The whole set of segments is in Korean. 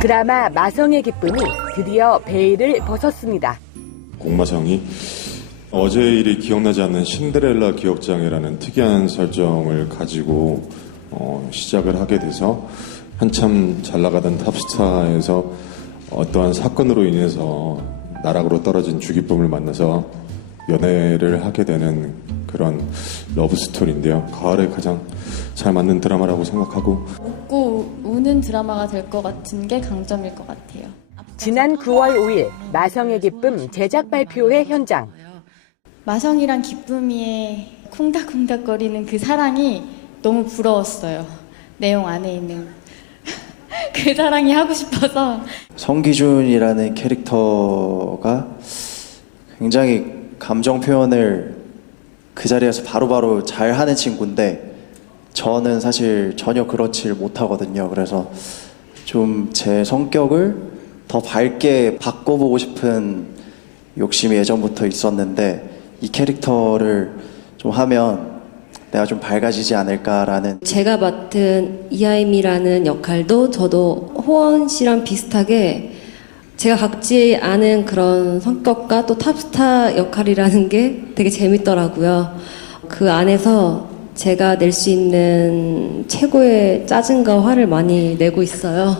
드라마 마성의 기쁨이 드디어 베일을 벗었습니다. 공마성이 어제 일이 기억나지 않는 신데렐라 기억장애라는 특이한 설정을 가지고 어, 시작을 하게 돼서 한참 잘 나가던 탑스타에서 어떠한 사건으로 인해서 나락으로 떨어진 주기쁨을 만나서 연애를 하게 되는 그런 러브 스토리인데요. 가을에 가장 잘 맞는 드라마라고 생각하고 우는 드라마가 될 것 같은 게 강점일 것 같아요. 지난 9월 5일 마성의 기쁨 제작 발표회 현장. 마성이랑 기쁨이의 쿵닥쿵닥거리는 그 사랑이 너무 부러웠어요. 내용 안에 있는 그 사랑이 하고 싶어서 성기준이라는 캐릭터가 굉장히 감정 표현을 그 자리에서 바로바로 잘 하는 친구인데 저는 사실 전혀 그렇지 못하거든요. 그래서 좀 제 성격을 더 밝게 바꿔보고 싶은 욕심이 예전부터 있었는데 이 캐릭터를 좀 하면 내가 좀 밝아지지 않을까라는 제가 맡은 이하임이라는 역할도 저도 호원 씨랑 비슷하게 제가 갖지 않은 그런 성격과 또 탑스타 역할이라는 게 되게 재밌더라고요. 그 안에서 제가 낼 수 있는 최고의 짜증과 화를 많이 내고 있어요.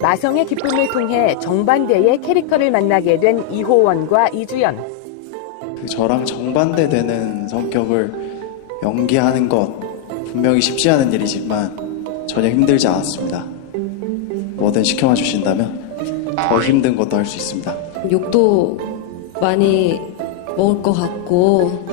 마성의 기쁨을 통해 정반대의 캐릭터를 만나게 된 이호원과 이주연. 그 저랑 정반대되는 성격을 연기하는 것 분명히 쉽지 않은 일이지만 전혀 힘들지 않았습니다. 뭐든 시켜만 주신다면 더 힘든 것도 할 수 있습니다. 욕도 많이 먹을 것 같고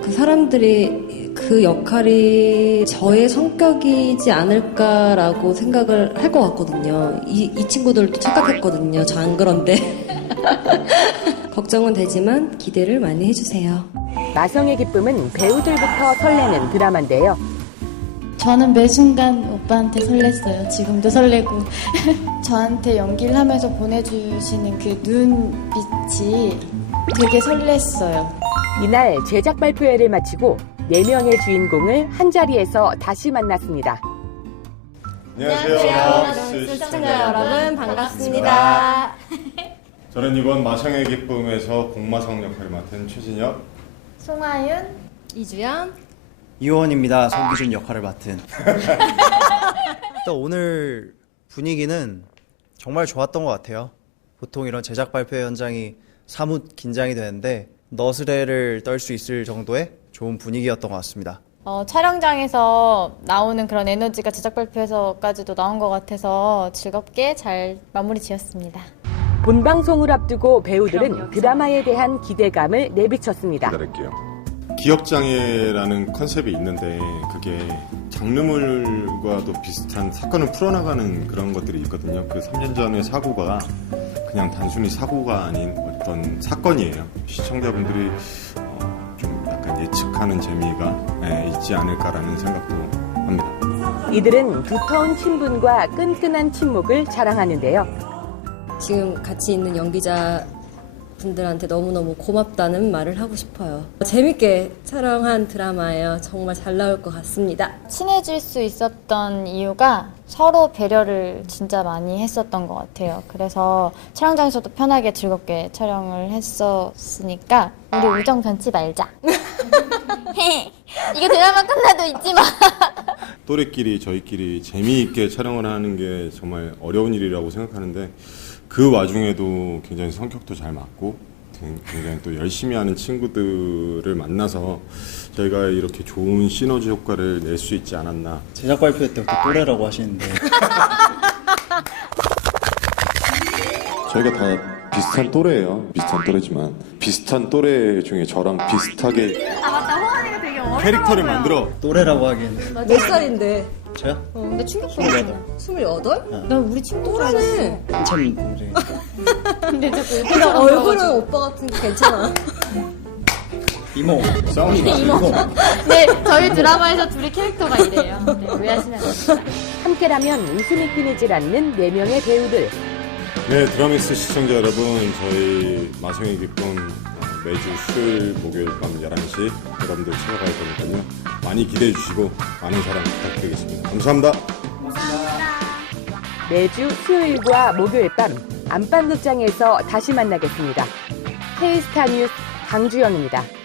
그 사람들이 그 역할이 저의 성격이지 않을까라고 생각을 할 것 같거든요. 이, 이 친구들도 착각했거든요. 저 안 그런데. 걱정은 되지만 기대를 많이 해주세요. 마성의 기쁨은 배우들부터 설레는 드라마인데요. 저는 매 순간 오빠한테 설렜어요. 지금도 설레고 저한테 연기를 하면서 보내주시는 그 눈빛이 되게 설렜어요. 이날 제작 발표회를 마치고 4명의 주인공을 한자리에서 다시 만났습니다. 안녕하세요. 시청자 여러분 반갑습니다. 저는 이번 마성의 기쁨에서 공마성 역할을 맡은 최진혁 송하윤 이주연 이호원입니다. 성기준 역할을 맡은. 일단 오늘 분위기는 정말 좋았던 것 같아요. 보통 이런 제작 발표 현장이 사뭇 긴장이 되는데 너스레를 떨 수 있을 정도의 좋은 분위기였던 것 같습니다. 어, 촬영장에서 나오는 그런 에너지가 제작 발표에서까지도 나온 것 같아서 즐겁게 잘 마무리 지었습니다. 본 방송을 앞두고 배우들은 드라마에 대한 기대감을 내비쳤습니다. 기다릴게요. 기억장애라는 컨셉이 있는데 그게 장르물과도 비슷한 사건을 풀어나가는 그런 것들이 있거든요. 그 3년 전의 사고가 그냥 단순히 사고가 아닌 어떤 사건이에요. 시청자분들이 예측하는 재미가 예, 있지 않을까라는 생각도 합니다. 이들은 두터운 친분과 끈끈한 친목을 자랑하는데요. 지금 같이 있는 연기자 분들한테 너무너무 고맙다는 말을 하고 싶어요. 재밌게 촬영한 드라마예요. 정말 잘 나올 것 같습니다. 친해질 수 있었던 이유가 서로 배려를 진짜 많이 했었던 것 같아요. 그래서 촬영장에서도 편하게 즐겁게 촬영을 했었으니까 우리 우정 변치 말자. 이거 드라마 끝나도 잊지 마. 또래끼리 저희끼리 재미있게 촬영을 하는 게 정말 어려운 일이라고 생각하는데 그 와중에도 굉장히 성격도 잘 맞고 굉장히 또 열심히 하는 친구들을 만나서 저희가 이렇게 좋은 시너지 효과를 낼 수 있지 않았나 제작 발표 때부터 또래라고 하시는데 저희가 다 비슷한 또래예요 비슷한 또래지만 비슷한 또래 중에 저랑 비슷하게 캐릭터를 만들어 또래라고 하기에는 몇 살인데? 저요? 어, 나 충격받았어. 스물여덟. 스물여덟? 나 우리 친구 또래네. 한참 동생. 근데 자꾸 근데 얼굴은 오빠 같은 게 괜찮아. 이모. 거 아니고 네, 저희 드라마에서 둘이 캐릭터가 이래요. 네, 오해하시면 안 됩니다. 함께라면 웃음이 끊이질 않는 4명의 배우들. 네 드라믹스 시청자 여러분 저희 마성의 기쁨 어, 매주 수요일 목요일 밤 11시 여러분들 찾아갈 거니까요 많이 기대해 주시고 많은 사랑 부탁드리겠습니다 감사합니다 매주 수요일과 목요일 밤 안방극장에서 다시 만나겠습니다. K스타 뉴스 강주영입니다.